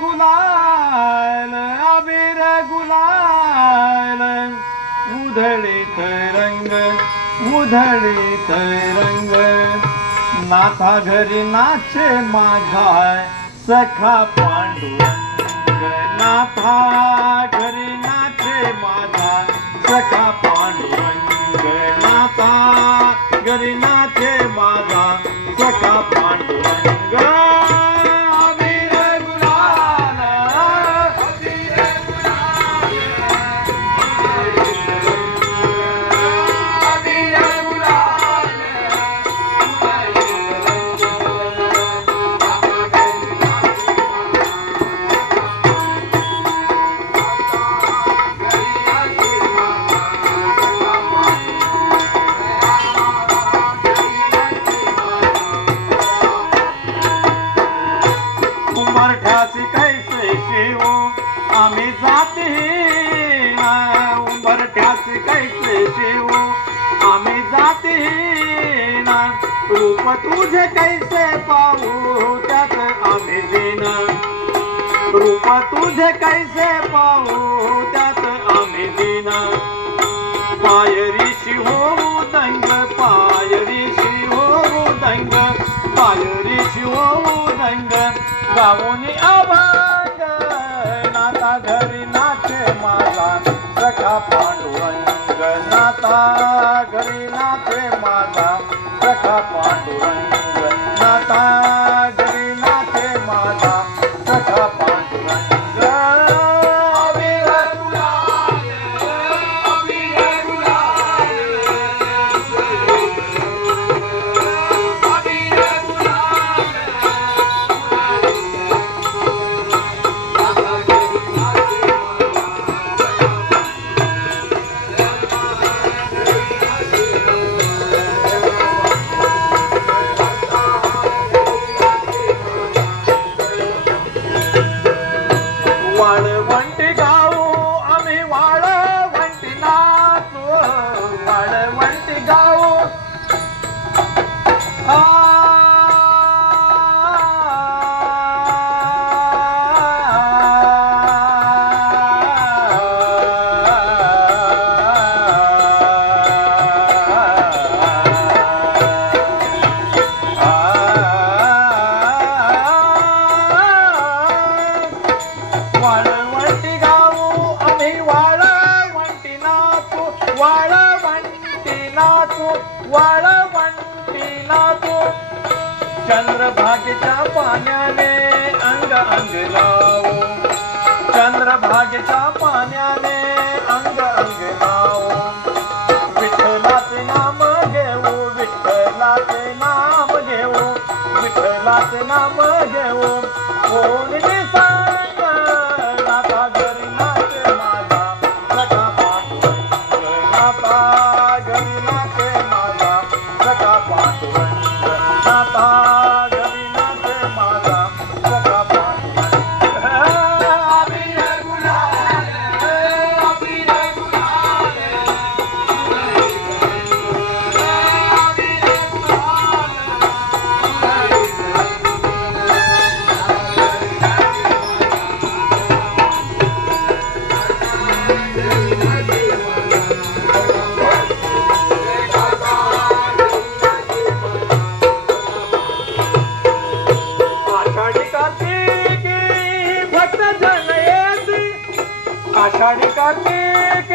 गुलाल अबीर गुलाल उधळीत रंग उधळीत रंग नाथा घरी नाचे माझा सखा पांडुरंग नाथा घरी नाचे माझा सखा पांडुरंग नाथा घरी नाचे माझा सखा पांडुरंग अबीर गुलाल उंबरठ्याची कैसे शिव आम्ही जाती उंबरठ्याची कैसे शिव आम्ही जाती रूप तुझे कैसे पाहू त्यात आम्ही दीन रूप तुझे कैसे पाहू त्यात आम्ही दीन पायरीशी होऊ दंग पायरीशी होऊ दंग पायरीशी होऊ दंग गावोनी अभंग नाता घरी नाचे माझा सखा पांडुरंग नाता घरी नाचे माझा सखा पांडुरंग नाता घरी नाचे माझा सखा पांडुरंग वाळवंटी गाऊ आम्ही वाळवंटी नाचू वाळवंटी गाऊ वाळवंटी गाऊ आम्ही वाळवंटी नाचू वाळवंटी नाचू वाळवंटी नाचू चंद्रभागेच्या पाण्याने अंग अंग लावू चंद्रभागेच्या पाण्याने अंग अंग लावू विठ्ठलाचे नाम घेऊ विठ्ठलाचे नाम घेऊ विठ्ठलाचे नाम घेऊ कोण सांग नाता घरी नाचे माझा सखा पांडुरंग नाता घरी नाचे माझा सखा पांडुरंग नाता घरी नाचे माझा सखा पांडुरंग अबीर गुलाल अबीर गुलाल आषाढी कार्तिक